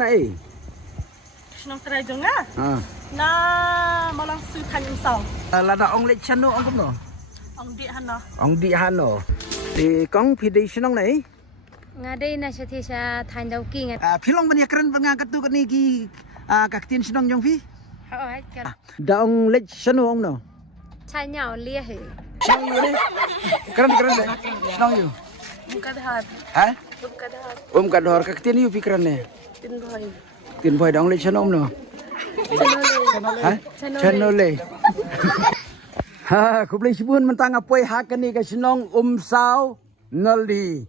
Này. Nông trai dong á. Na malang su thanh sòng. Là đã ông lấy chăn ông cũng nó. Ông đi hano. Ông đi Hà Nội. Thì con phi đi nông này. Ngadai na siya sa thain daw king at Phi long banya keren banga katu kan ki kaktin sinong jong phi. hoai ka Đã ông lấy chăn ông nó. cha nhau lia he Sinong yu đấy. Keren đấy. Sinong yu. Buka dah. Hả? Buka dah. Kador kaktin yu phi keren ne. Tin boy. Tin boy đã ông lấy chăn ông nó. Hả? Chanole. Ha, kublai sibun mentang apoi hakan ni ka sinong sao nali.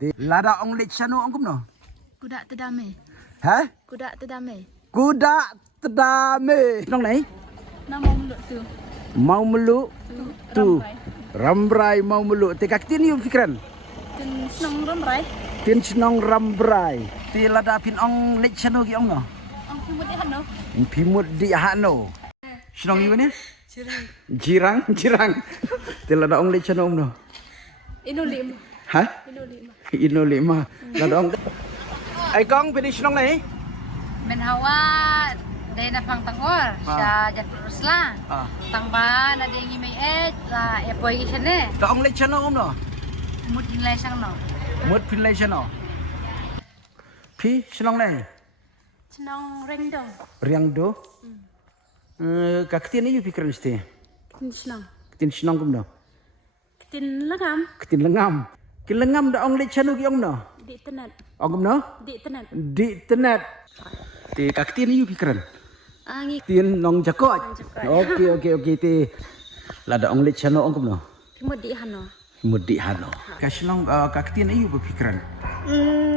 Di lada ong lech sano ong kumno. kuda tedame Ha? tedame Kuda tedame. Sinong nai? Na mau mulut tu. Mau melu tu. Rambrai mau melu. Te kaktin yu fikran. Tin senang ramrai. Tin sinong rambrai. Ti lada pin ong lech sano ki ong no. Ang pimut di hano. Pimut di hano. Sinong yu ni? Jirang. Jirang. Ti lada ong lech sano ong no. Inulim. Ha? Inulim. Ino lima. Lada ong. Ai kong pini sinong nai? men hawa dai na pang tangor sa jan rusla tangba na dai ngi mai et la e poi siya ne Da ong lech sano ong no. mut hinlai sang no Mut pin lech sano. Pi sinong nai? Senang ring dong. Riang do. Kaktin yu pikir mesti. Tin senang. Ketin sinong kum no. Tin lagam. Ketin lengam. Kin lengam da ong lech sano ki ong no. Di tenet. Ong kum no. Di tenet. Di tenet. Ti kaktin yu pikiran. Angi. Tin nong jakot. Okey ti. Lada ong lech sano ong kum no. Pimut di hano. Mudi hano. Kasinong kaktin yu pikiran.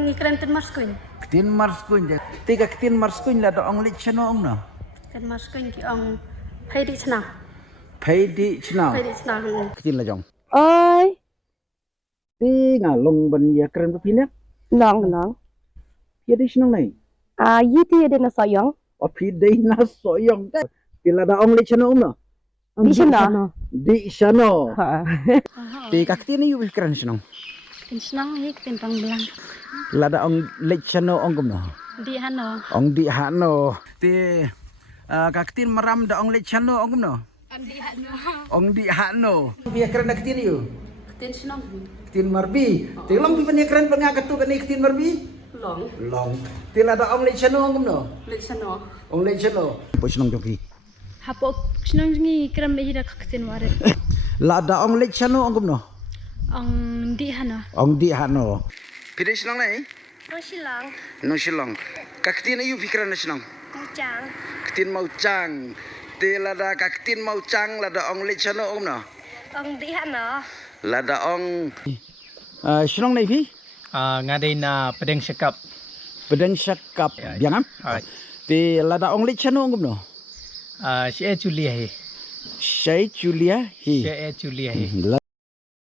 Ikran tin maskun. Ketin mars kun. Ti kaktin mars kun lada ong lech sano ong no. Tin maskun ki ong phai di senang. Phai di chnao. Phai di senang. Ketin la jong. Ơi, Ti ngalong ban ya keren pa pinak. nong. Ya di sinong nai. Yi ti ada na sayang. O pi dei na soyong. Ti lada ong lech sano ong no. Di sana. Di sano. Ha. Ti kaktin yu pikiran sinong. Tin senang hik tin pang belang. Lada ong lech sano ong kum no. Di hano. Ong di hano. Ti kaktin maram da ong lech sano ong kum no. Di hano. Ong di hano. Biya keren kaktin yu. Tin senang. Ketin marbi. Ti long pi panya keren panga katu kan ketin marbi. Long. Long. Ti lada ong lech sano ong kum no. Lek sano. Ong lech sano. Po sinong jong pi. Hapok senang ngi kram behira kaktin waret. Lada ong lech sano ong kum no. Ang di hano. Ong di hano. Pide sinong nai? rosilang No silong. Kaktin ayu pikiran na sinong. kucang Ketin mau cang. Ti lada kaktin mau cang lada ong lech sano ong no. ong di hano Lada ong sinong nai pi? Ngadai na pedang sekap. Pedang syakap. Biang am? Alright. Ti lada ong lech sano ong kum no. Si Julia he. Syai Julia hi. Si Julia he.